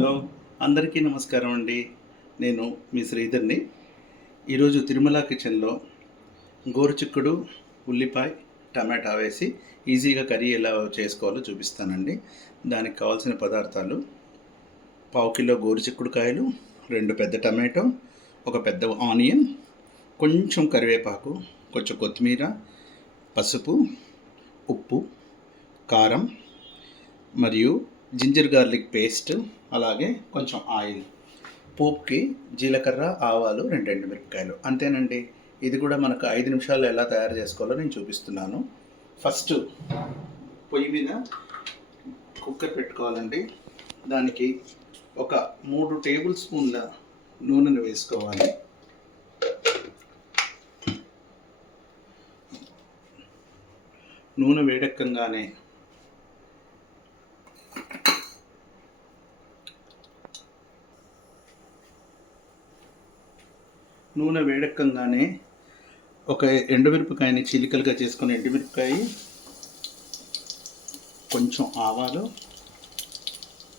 Hello, అందరికీ నమస్కారం అండి. నేను మీ శ్రీధర్ని. ఈరోజు తిరుమల కిచెన్లో గోరుచిక్కుడు, ఉల్లిపాయ, టమాటా వేసి ఈజీగా కర్రీ ఎలా చేసుకోవాలో చూపిస్తానండి. దానికి కావాల్సిన పదార్థాలు: పావు కిలో గోరుచిక్కుడుకాయలు, 2 పెద్ద టమాటో, ఒక పెద్ద ఆనియన్, కొంచెం కరివేపాకు, కొంచెం కొత్తిమీర, పసుపు, ఉప్పు, కారం మరియు జింజర్ గార్లిక్ పేస్ట్, అలాగే కొంచెం ఆయిల్. పోపుకి జీలకర్ర, ఆవాలు, 2 ఎండుమిరపకాయలు. అంతేనండి. ఇది కూడా మనకు 5 నిమిషాల్లో ఎలా తయారు చేసుకోవాలో నేను చూపిస్తున్నాను. ఫస్ట్ పొయ్యి మీద కుక్కర్ పెట్టుకోవాలండి. దానికి ఒక 3 టేబుల్ స్పూన్ల నూనెను వేసుకోవాలి. నూనె వేడెక్కగానే ఒక ఎండుమిరపకాయని చీలికలుగా చేసుకుని ఎండుమిరపకాయ, కొంచెం ఆవాలు,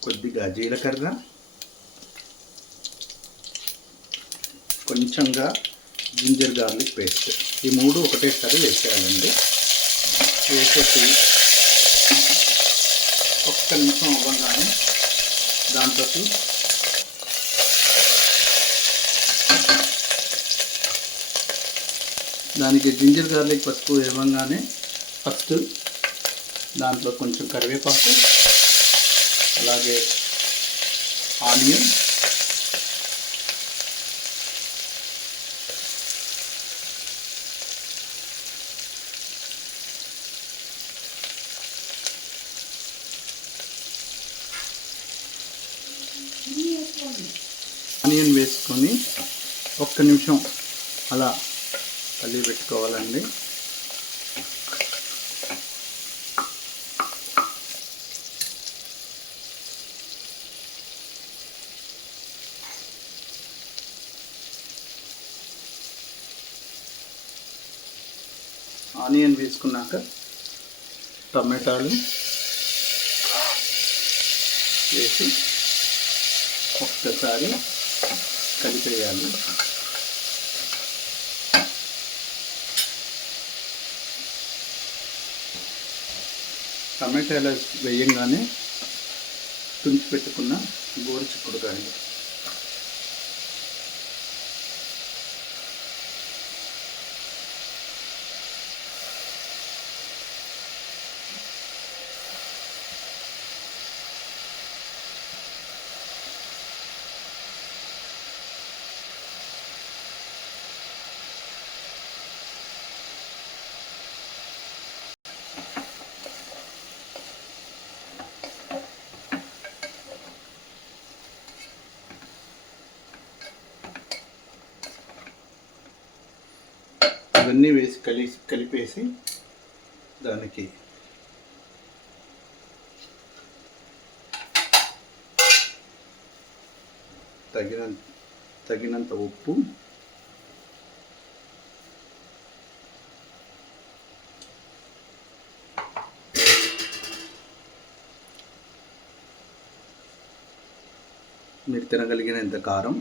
కొద్దిగా జీలకర్ర, కొంచెంగా జింజర్ గార్లిక్ పేస్ట్, ఈ 3 ఒకటేసారి వేసేయాలండి. వేసేసి ఒక్క నిమిషం అవ్వగానే దాంట్లోకి జింజర్ గార్లిక్ పసుపు వేయగానే ఫస్ట్ దాంట్లో కొంచెం కరివేపాకు, అలాగే ఆనియన్, వేసుకొని ఒక్క నిమిషం అలా కలిపి పెట్టుకోవాలండి. ఆనియన్ వేసుకున్నాక టమాటాలు వేసి ఒక్కసారి కలిపేయాలి. టమాటాలు వేయంగానే తుంచి పెట్టుకున్న గోరుచిక్కుడుకాయలు, ఇవన్నీ వేసి కలిపేసి దానికి తగినంత ఉప్పు, మీరు తినగలిగినంత కారం,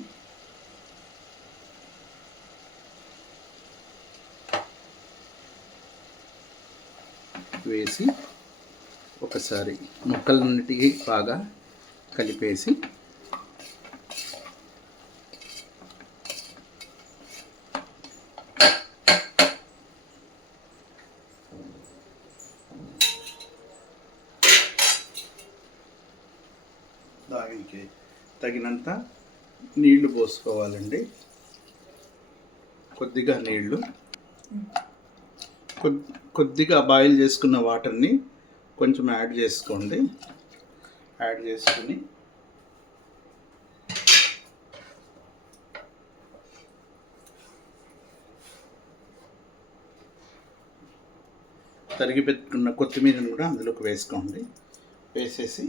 వేసి ఒకసారి ముక్కలన్నిటికీ బాగా కలిపేసి దానికి తగినంత నీళ్లు పోసుకోవాలండి. కొద్దిగా నీళ్లు, కొద్దిగా బాయిల్ చేసుకున్న వాటర్ని కొంచెం యాడ్ చేసుకోండి. యాడ్ చేసుకుని తరిగి పెట్టుకున్న కొత్తిమీరను కూడా అందులోకి వేసుకోండి. వేసేసి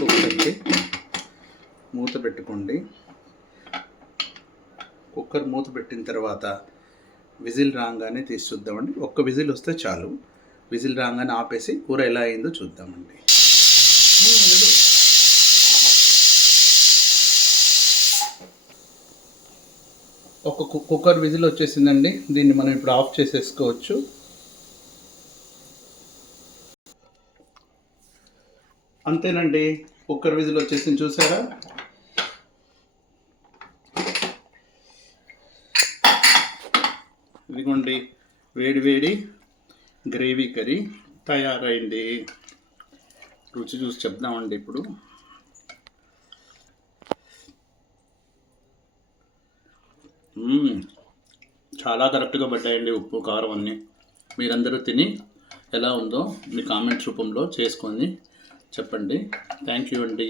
కుక్కర్కి మూత పెట్టుకోండి. కుక్కర్ మూత పెట్టిన తర్వాత విజిల్ రాగానే తీసి చూద్దామండి. ఒక్క విజిల్ వస్తే చాలు. విజిల్ రాగానే ఆపేసి కూర ఎలా అయిందో చూద్దామండి. ఒక కుక్కర్ విజిల్ వచ్చేసిందండి. దీన్ని మనం ఇప్పుడు ఆఫ్ చేసేసుకోవచ్చు. అంతేనండి, కుక్కర్ విజిల్ వచ్చేసింది, చూసారా? ఇదిగోండి, వేడి వేడి గ్రేవీ కర్రీ తయారైంది. రుచి చూసి చెప్దామండి ఇప్పుడు. చాలా కరెక్ట్గా పడ్డాయండి ఉప్పు కారం అన్నీ. మీరందరూ తిని ఎలా ఉందో మీ కామెంట్స్ రూపంలో చేసుకొని చెప్పండి. థ్యాంక్ యూ అండి.